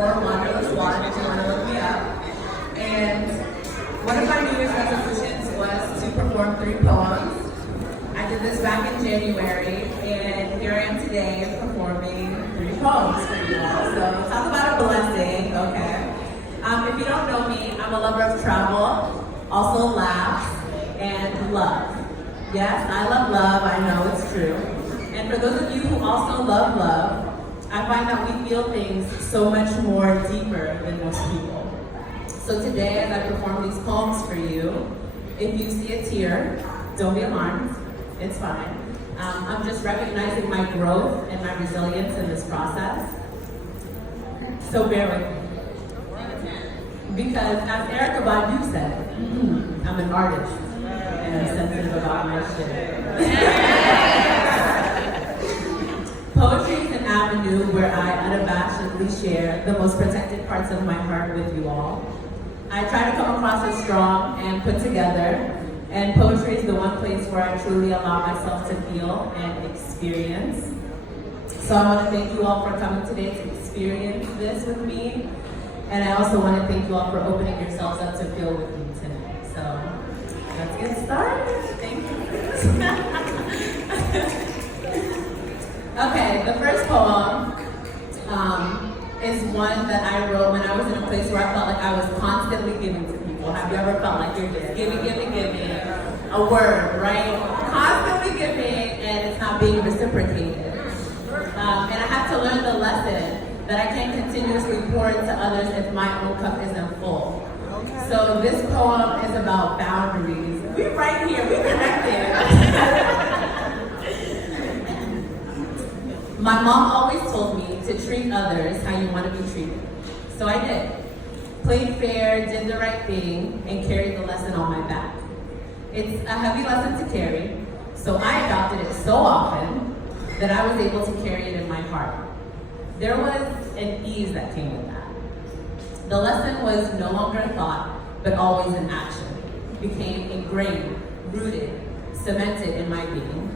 or Wanderlust One if you want to look me up. And one of my New Year's resolutions was to perform 3 poems. I did this back in January, and here I am today performing 3 poems for you all. So talk about a blessing, okay? If you don't know me, I'm a lover of travel, also laughs, and love. Yes, I love love, I know it's true. And for those of you who also love love, I find that we feel things so much more deeper than most people. So today, as I perform these poems for you, if you see a tear, don't be alarmed, it's fine. I'm just recognizing my growth and my resilience in this process. So bear with me. Because as Erykah Badu said, I'm an artist and I'm sensitive about my shit. Poetry is an avenue where I unabashedly share the most protected parts of my heart with you all. I try to come across as strong and put together, and poetry is the one place where I truly allow myself to feel and experience. So I want to thank you all for coming today to experience this with me. And I also want to thank you all for opening yourselves up to feel with me tonight. So let's get started. Thank you. Okay, the first poem is one that I wrote when I was in a place where I felt like I was constantly giving to people. Have you ever felt like you're just giving a word, right? Constantly giving and it's not being reciprocated. And I had to learn the lesson that I can't continuously pour into others if my own cup isn't full. So this poem is about boundaries. We're right here, we're connected. My mom always told me to treat others how you want to be treated. So I did. Played fair, did the right thing, and carried the lesson on my back. It's a heavy lesson to carry, so I adopted it so often that I was able to carry it in my heart. There was an ease that came with that. The lesson was no longer a thought, but always an action. Became ingrained, rooted, cemented in my being.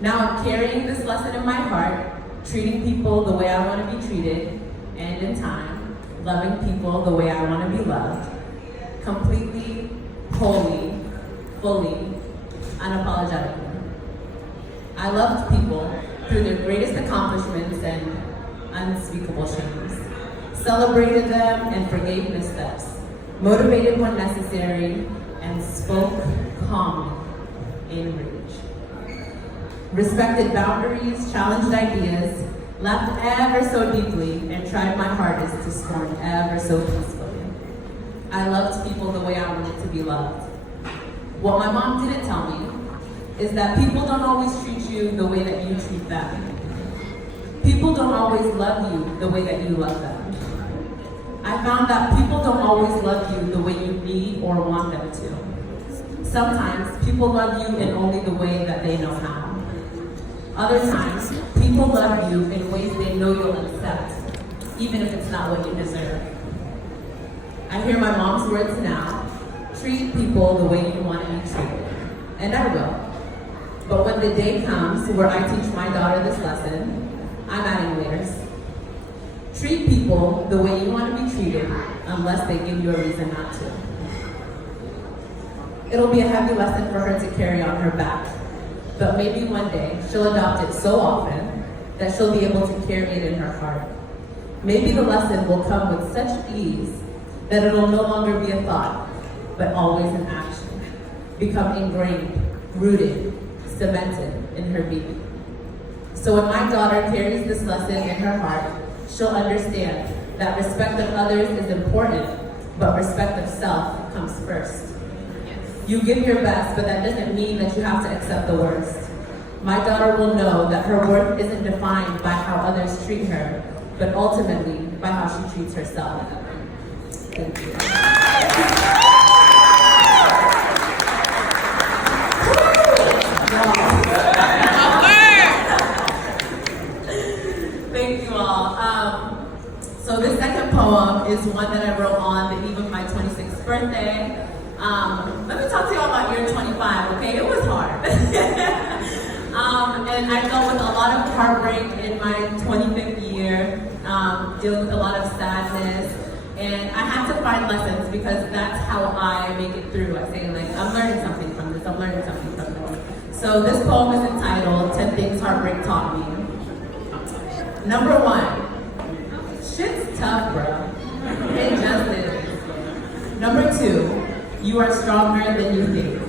Now I'm carrying this lesson in my heart, treating people the way I want to be treated, and in time, loving people the way I want to be loved. Completely, wholly, fully, unapologetically. I loved people through their greatest accomplishments and unspeakable shames. Celebrated them and forgave missteps. Motivated when necessary and spoke calmly in rage. Respected boundaries, challenged ideas, laughed ever so deeply, and tried my hardest to scorn ever so peacefully. I loved people the way I wanted to be loved. What my mom didn't tell me is that people don't always treat you the way that you treat them. People don't always love you the way that you love them. I found that people don't always love you the way you need or want them to. Sometimes people love you in only the way that they know how. Other times, people love you in ways they know you'll accept, even if it's not what you deserve. I hear my mom's words now: treat people the way you want to be treated. And I will. But when the day comes where I teach my daughter this lesson, I'm adding layers. Treat people the way you want to be treated, unless they give you a reason not to. It'll be a heavy lesson for her to carry on her back, but maybe one day she'll adopt it so often that she'll be able to carry it in her heart. Maybe the lesson will come with such ease that it'll no longer be a thought, but always an action. Become ingrained, rooted, cemented in her being. So when my daughter carries this lesson in her heart, she'll understand that respect of others is important, but respect of self comes first. You give your best, but that doesn't mean that you have to accept the worst. My daughter will know that her worth isn't defined by how others treat her, but ultimately by how she treats herself. Thank you. Thank you all. So this second poem is one that I wrote on the eve of my 26th birthday. Let me talk to you all about year 25, okay? It was hard. And I dealt with a lot of heartbreak in my 25th year. dealing with a lot of sadness, and I had to find lessons because that's how I make it through. I say like, I'm learning something from this, I'm learning something from this. So this poem is entitled 10 Things Heartbreak Taught Me. Number 1, shit's tough, bro. It just is. Number 2, you are stronger than you think.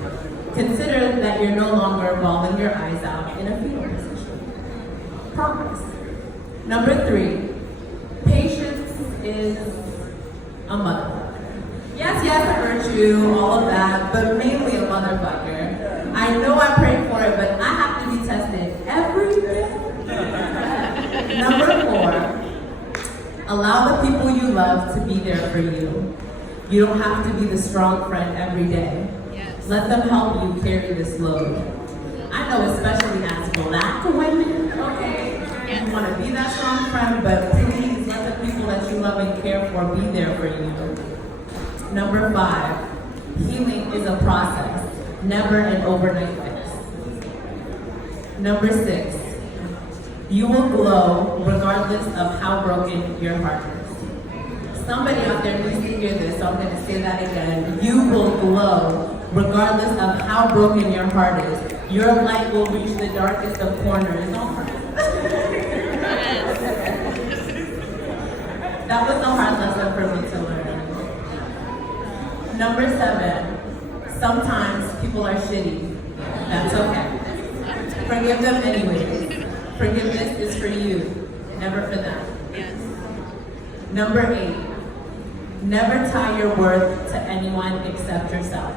Consider that you're no longer bawling your eyes out in a fetal position. Promise. Number 3, patience is a motherfucker. Yes, I hurt you, all of that, but mainly a motherfucker. I know I prayed for it, but I have to be tested every day. Number 4, allow the people you love to be there for you. You don't have to be the strong friend every day. Yes. Let them help you carry this load. I know, especially as Black women, okay? Yes. You want to be that strong friend, but please let the people that you love and care for be there for you. Number 5, healing is a process, never an overnight fix. Number 6, you will glow regardless of how broken your heart is. Somebody out there needs to hear this, so I'm going to say that again. You will glow regardless of how broken your heart is. Your light will reach the darkest of corners. That was a hard lesson for me to learn. Number 7, sometimes people are shitty. That's okay. Forgive them anyways. Forgiveness is for you, never for them. Yes. Number 8, never tie your worth to anyone except yourself.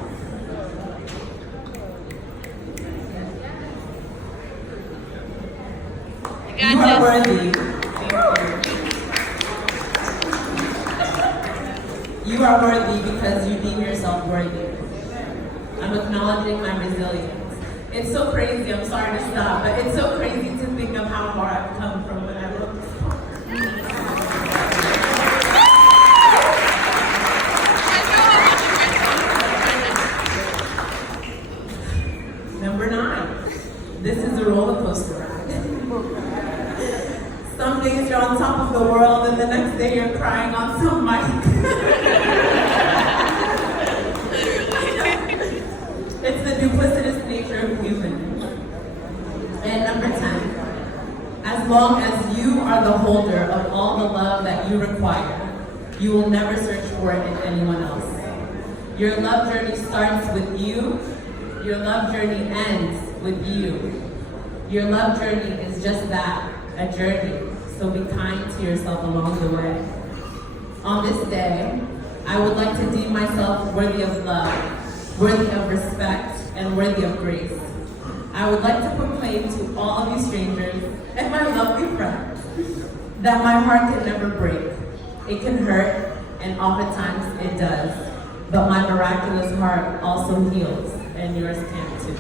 You are worthy. You are worthy because you deem yourself worthy. I'm acknowledging my resilience. It's so crazy, I'm sorry to stop, but it's so crazy to think of how far I've come from when I wrote this poem. Number 9, this is a roller coaster ride. Some days you're on top of the world and the next day you're crying on some mic. It's the duplicitous nature of humans. And number 10, as long as you are the holder of all the love that you require, you will never search for it in anyone else. Your love journey starts with you. Your love journey ends with you. Your love journey is just that, a journey. So be kind to yourself along the way. On this day, I would like to deem myself worthy of love, worthy of respect, and worthy of grace. I would like to proclaim to all of you strangers and my lovely friends that my heart can never break. It can hurt, and oftentimes it does. But my miraculous heart also heals, and yours can too.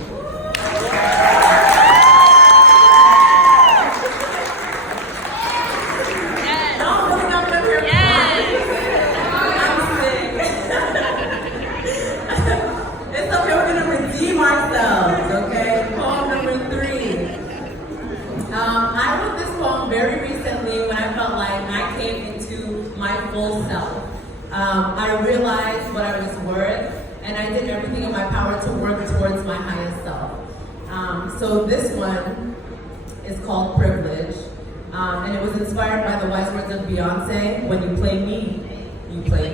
Very recently, when I felt like I came into my full self, I realized what I was worth, and I did everything in my power to work towards my highest self. So this one is called Privilege, and it was inspired by the wise words of Beyonce: when you play me, you play